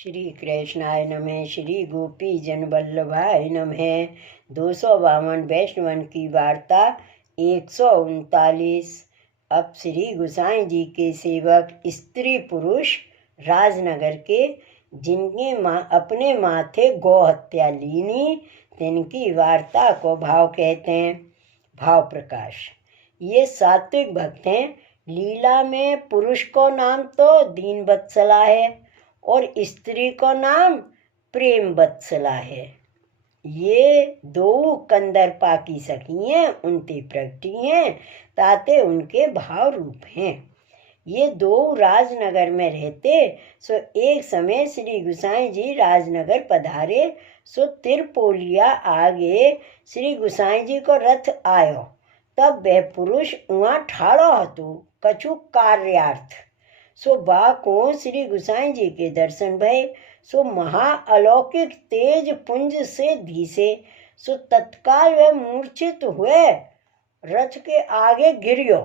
श्री कृष्णाय नमः। श्री गोपी जन वल्लभाय नमः। 252 वैष्णवन की वार्ता 139। अब श्री गुसाई जी के सेवक स्त्री पुरुष राजनगर के जिनके अपने माथे गौ हत्या लीनी तिनकी वार्ता को भाव कहते हैं। भाव प्रकाश। ये सात्विक भक्त हैं। लीला में पुरुष को नाम तो दीन वत्सला है और स्त्री को नाम प्रेम वत्सला है। ये दो कंदर्पा की सखी हैं, उनते प्रगटी हैं, ताते उनके भाव रूप हैं। ये दो राजनगर में रहते। सो एक समय श्री गुसाई जी राजनगर पधारे। सो तिरपोलिया आगे श्री गुसाई जी को रथ आयो। तब वह पुरुष वहाँ ठाड़ो हतो कछु कार्यार्थ। सो बा को श्री गुसाई जी के दर्शन भय। सो महाअलौकिक तेज पुंज से धीसे। सो तत्काल वह मूर्छित हुए रथ के आगे गिरियो।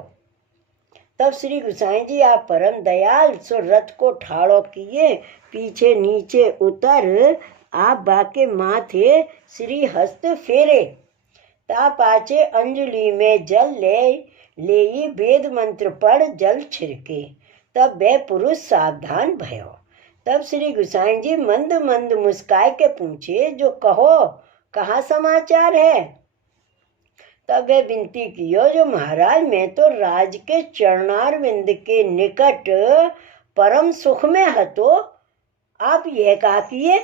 तब श्री गुसाई जी आप परम दयाल सो रथ को ठाड़ो किए, पीछे नीचे उतर आप बाके माथे श्री हस्त फेरे। ता पाचे अंजलि में जल ले वेद मंत्र पढ़ जल छिड़के। तब वह पुरुष सावधान भयो। तब श्री गुसाई जी मंद मंद मुस्काए के पूछे, जो कहो कहाँ समाचार है। तब वह विनती कियो, जो महाराज मैं तो राज के चरणारविंद के निकट परम सुख में हतो, आप यह कहा किए।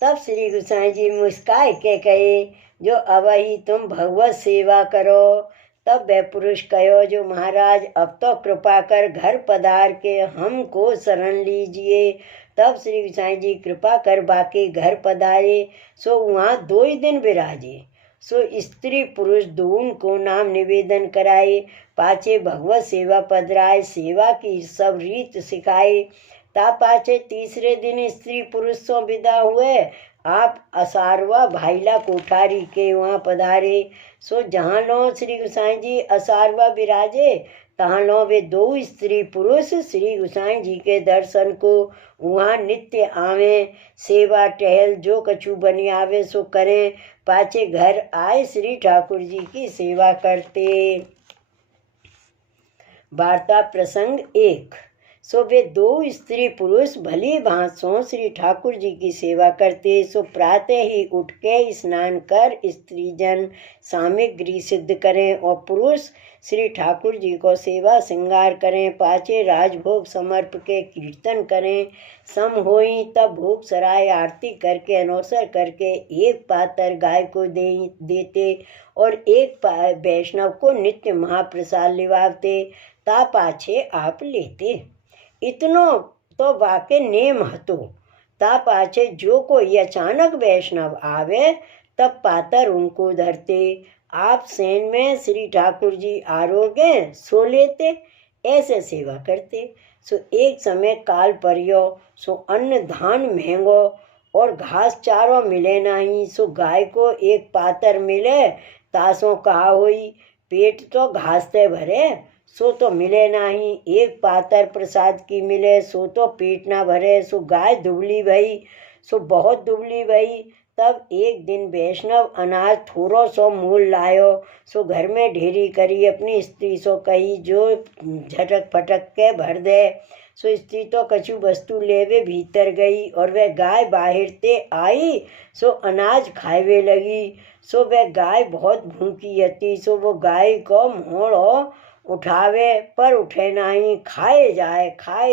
तब श्री गुसाई जी मुस्काए के कहे, जो अब ही तुम भगवत सेवा करो। तब वह पुरुष कहो, जो महाराज अब तो कृपा कर घर पधार के हमको शरण लीजिए। तब श्री गुसाई जी कृपा कर बाके घर पधारे। सो वहाँ 2 ही दिन विराजे। सो स्त्री पुरुष दोनों को नाम निवेदन कराए। पाचे भगवत सेवा पधराए, सेवा की सब रीत सिखाए। ता पाचे तीसरे दिन स्त्री पुरुष सो विदा हुए। आप असारवा भाईला कोठारी के वहाँ पधारे। सो जहाँ लो श्री गुसाई जी असारवा विराजे, तहाँ लो वे 2 स्त्री पुरुष श्री गुसाई जी के दर्शन को वहाँ नित्य आवे। सेवा टहल जो कछु बनी आवे सो करें। पाचे घर आए श्री ठाकुर जी की सेवा करते। वार्ता प्रसंग 1। सो वे 2 स्त्री पुरुष भली भांसों श्री ठाकुर जी की सेवा करते। सो प्रातः ही उठ के स्नान कर स्त्री जन सामग्री सिद्ध करें और पुरुष श्री ठाकुर जी को सेवा श्रृंगार करें। पाचे राजभोग समर्प के कीर्तन करें। सम होई तब भोग सराय आरती करके अनौसर करके 1 पातर गाय को देते और 1 वैष्णव को नित्य महाप्रसाद लिवाते। ता पाछे आप लेते। इतनो तो वाके नेम हतो। ता पाछे जो कोई अचानक वैष्णव आवे तब पातर उनको धरते। आप सेन में श्री ठाकुर जी आरोग्य सो लेते। ऐसे सेवा करते। सो एक समय काल परियो। सो अन्न धान महंगो और घास चारो मिले नहीं। सो गाय को 1 पातर मिले तासों कहा होई, पेट तो घास ते भरे सो तो मिले नहीं। 1 पातर प्रसाद की मिले सो तो पेट ना भरे। सो गाय दुबली भई, सो बहुत दुबली भई। तब एक दिन वैष्णव अनाज थोड़ो सो मूल लायो। सो घर में ढेरी करी अपनी स्त्री सो कही, जो झटक फटक के भर दे। सो स्त्री तो कछु वस्तु लेवे भीतर गई और वह गाय बाहर ते आई। सो अनाज खावे लगी। सो वह गाय बहुत भूखी हती। सो वो गाय को मोड़ो उठावे पर उठे नहीं। खाए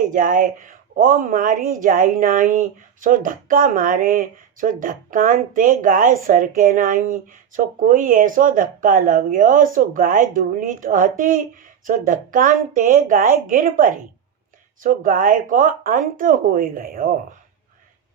जाए और मारी जाई नहीं। सो धक्का मारे। सो धक्कान ते गाय सरके नहीं। सो कोई ऐसो धक्का लग गयो। सो गाय दुबली तो हती। सो धक्कान ते गाय गिर पड़ी। सो गाय को अंत हो गयो।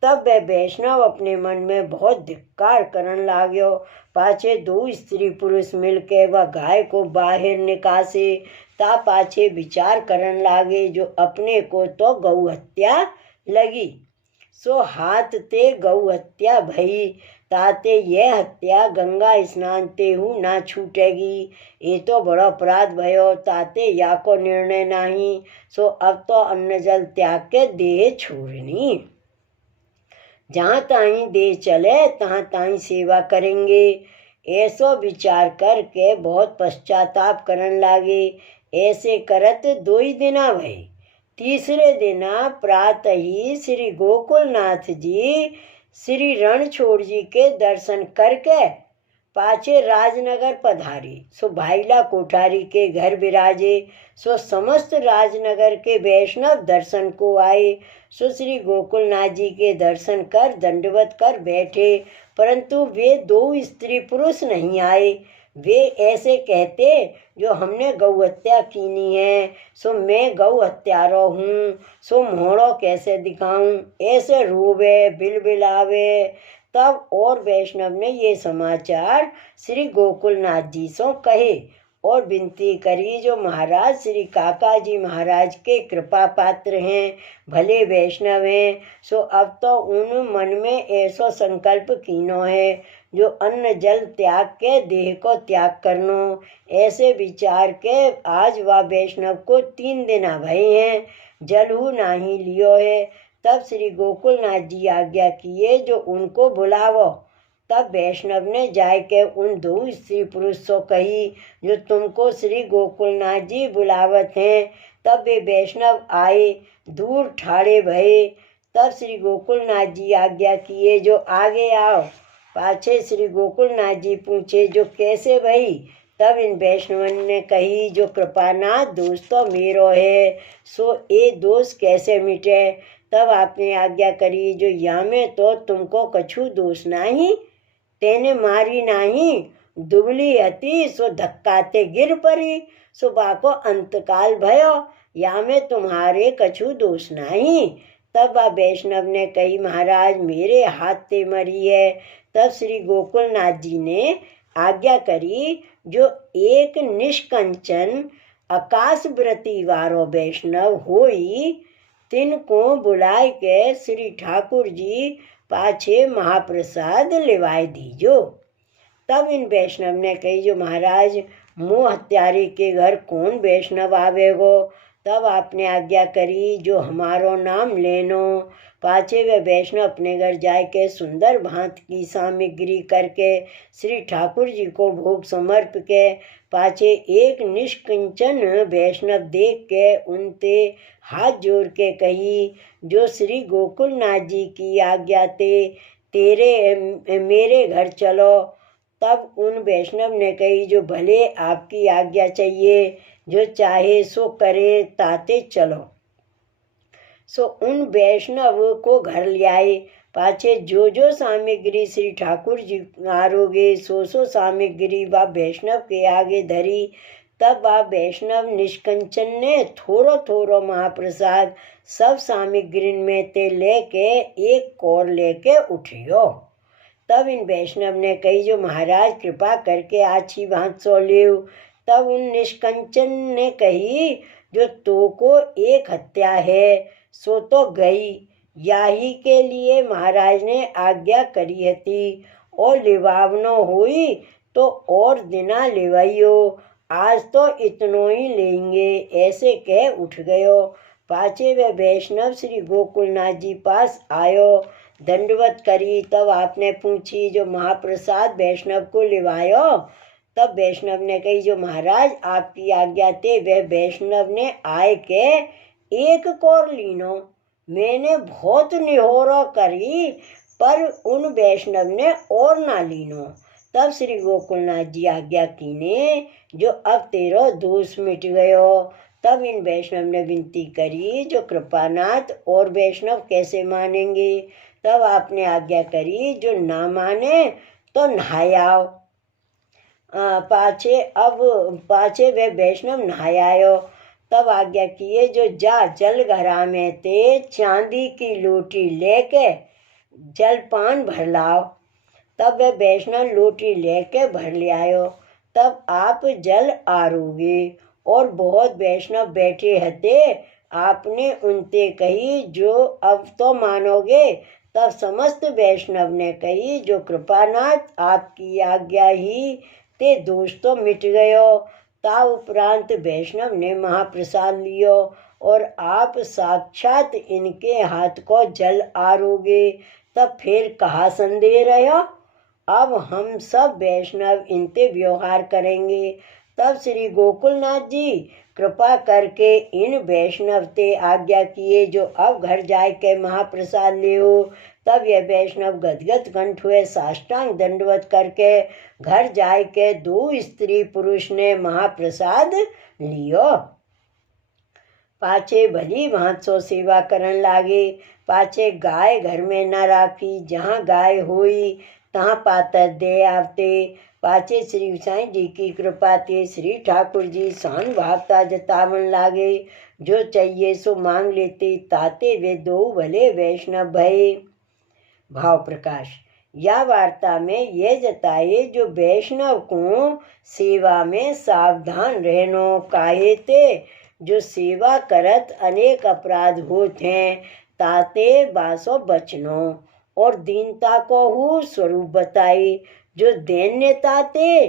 तब वह वैष्णव अपने मन में बहुत धिक्कार करन लाग्यो। पाछे 2 स्त्री पुरुष मिलके वह गाय को बाहर निकासे। ता पाछे विचार करन लागे, जो अपने को तो गौ हत्या लगी। सो हाथ ते गौ हत्या भई, ताते यह हत्या गंगा स्नान ते हूँ ना छूटेगी। ये तो बड़ा अपराध भयो, ताते या को निर्णय नहीं। सो अब तो अन्न जल त्याग के देह छोड़नी। जहाँ ताई दे चले तहाँ ताई सेवा करेंगे। ऐसो विचार करके बहुत पश्चाताप करन लागे। ऐसे करत 2 ही दिना भये। तीसरे दिना प्रातः ही श्री गोकुलनाथ जी श्री रणछोड़ जी के दर्शन करके पाछे राजनगर पधारे। सो भाईला कोठारी के घर विराजे। सो समस्त राजनगर के वैष्णव दर्शन को आए। सो श्री गोकुलनाथ जी के दर्शन कर दंडवत कर बैठे, परंतु वे 2 स्त्री पुरुष नहीं आए। वे ऐसे कहते, जो हमने गौ हत्या कीनी है, सो मैं गौ हत्यारो हूँ, सो मोहड़ो कैसे दिखाऊं। ऐसे रोवे बिलबिलावे। तब और वैष्णव ने ये समाचार श्री गोकुलनाथ जी से कहे और विनती करी, जो महाराज श्री काका जी महाराज के कृपा पात्र हैं, भले वैष्णव हैं, सो अब तो उन मन में ऐसो संकल्प कीनो है, जो अन्न जल त्याग के देह को त्याग करनो। ऐसे विचार के आज वह वैष्णव को 3 दिन भये हैं, जलहू नाही लियो है। तब श्री गोकुलनाथ जी आज्ञा किए, जो उनको बुलावो। तब वैष्णव ने जाय के उन 2 स्त्री पुरुष से कही, जो तुमको श्री गोकुलनाथ जी बुलावत हैं। तब वे वैष्णव आए, दूर ठाड़े भये। तब श्री गोकुलनाथ जी आज्ञा किए, जो आगे आओ। पाछे श्री गोकुलनाथ जी पूछे, जो कैसे भई। तब इन वैष्णवन ने कही, जो कृपानाथ दोष तो मेरो है, सो ये दोष कैसे मिटे। तब आपने आज्ञा करी, जो या में तो तुमको कछु दोष नाही, तेने मारी नाही, दुबली हती सो धक्काते गिर पड़ी, सो बाको अंतकाल भयो, या में तुम्हारे कछु दोष नाही। तब वह वैष्णव ने कही, महाराज मेरे हाथ ते मरी है। तब श्री गोकुलनाथ जी ने आज्ञा करी, जो एक निष्कंचन आकाश व्रती वारो वैष्णव होई, तिनको बुलाए के श्री ठाकुर जी पाछे महाप्रसाद लेवाए दीजो। तब इन वैष्णव ने कही, जो महाराज मुँह हत्यारे के घर कौन वैष्णव आवेगो। तब आपने आज्ञा करी, जो हमारो नाम लेनो। पाछे वे वैष्णव अपने घर जाए के सुंदर भांत की सामग्री करके श्री ठाकुर जी को भोग समर्प के पाछे एक निष्किंचन वैष्णव देख के उनते हाथ जोड़ के कही, जो श्री गोकुलनाथ जी की आज्ञा ते तेरे मेरे घर चलो। तब उन वैष्णव ने कही, जो भले आपकी आज्ञा चाहिए, जो चाहे सो करे, ताते चलो। सो उन वैष्णव को घर ले आए। पाछे जो सामग्री श्री ठाकुर जी आरोगे, सो सामग्री वह वैष्णव के आगे धरी। तब वह वैष्णव निष्कंचन ने थोड़ो थोड़ो महाप्रसाद सब सामग्री में ते लेके एक कौर लेके उठियो। तब इन वैष्णव ने कही, जो महाराज कृपा करके आछी भांत सो लियो। तब उन निष्कंचन ने कही, जो तो को एक हत्या है, सो तो गई, याही के लिए महाराज ने आज्ञा करी हती, और लिवावनो हुई तो और दिना लिवाइयो, आज तो इतनो ही लेंगे। ऐसे कह उठ गयो। पाछे वे वैष्णव श्री गोकुलनाथ जी पास आयो, दंडवत करी। तब आपने पूछी, जो महाप्रसाद वैष्णव को लिवायो। तब वैष्णव ने कही, जो महाराज आपकी आज्ञा ते वे वैष्णव ने आए के एक कौर लीनो। मैंने बहुत निहोरा करी, पर उन वैष्णव ने और ना लीनो। तब श्री गोकुलनाथ जी आज्ञा कीने, जो अब तेरो दोष मिट गयो। तब इन वैष्णव ने विनती करी, जो कृपानाथ और वैष्णव कैसे मानेंगे। तब आपने आज्ञा करी, जो ना माने तो नहायाओ। पाछे वे वैष्णव नहायायो। तब आज्ञा किए, जो जा जल घरा में ते चांदी की लोटी लेके जलपान भर लाओ। तब वे वैष्णव लोटी लेके भर ले आयो। तब आप जल आरोगे, और बहुत वैष्णव बैठे हते। आपने उनते कही, जो अब तो मानोगे। तब समस्त वैष्णव ने कही, जो कृपानाथ आपकी आज्ञा ही ते दोष तो मिट गयो। ता उपरांत वैष्णव ने महाप्रसाद लियो और आप साक्षात इनके हाथ को जल आरोगे, तब फिर कहाँ संदेह रहा। अब हम सब वैष्णव इनते व्यवहार करेंगे। तब श्री गोकुलनाथ जी कृपा करके इन वैष्णव ते आज्ञा किए जो अब घर जाए के महाप्रसाद ले हो। तब यह वैष्णव गदगद कंठ हुए साष्टांग दंडवत करके घर जाए के 2 स्त्री पुरुष ने महाप्रसाद लियो। पाछे भली भांत सो सेवा करन लागे। पाछे गाय घर में न राखी, जहाँ गाय होई तहाँ पातर दे आवते। पाछे श्री गोसाई जी की कृपा ते श्री ठाकुर जी सहानुभावता जतावन लागे। जो चाहिए सो मांग लेते, ताते वे 2 भले वैष्णव भये। भाव प्रकाश। या वार्ता में ये जताए जो वैष्णव को सेवा में सावधान रहनो काहे ते जो सेवा करत अनेक अपराध होत हैं, ताते बासो बचनो। और दीनता को हु स्वरूप बताए जो दैन्यता ते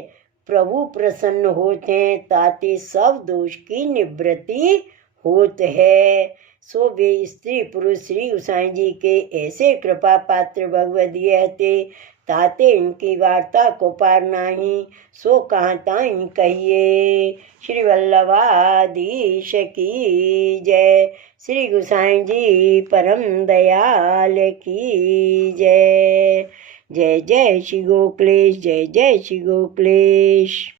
प्रभु प्रसन्न होते हैं, ताते सब दोष की निवृत्ति होत है। सो वे स्त्री पुरुष श्री गोसाई जी के ऐसे कृपा पात्र भगवदीय हते, ताते इनकी वार्ता को पार नाही। सो कहाँ ताई कहिए। श्री वल्लभाधीश की जय। श्री गोसाई जी परम दयाल की जय। जय जय श्री गोकुलेश, जय जय श्री गोकुलेश।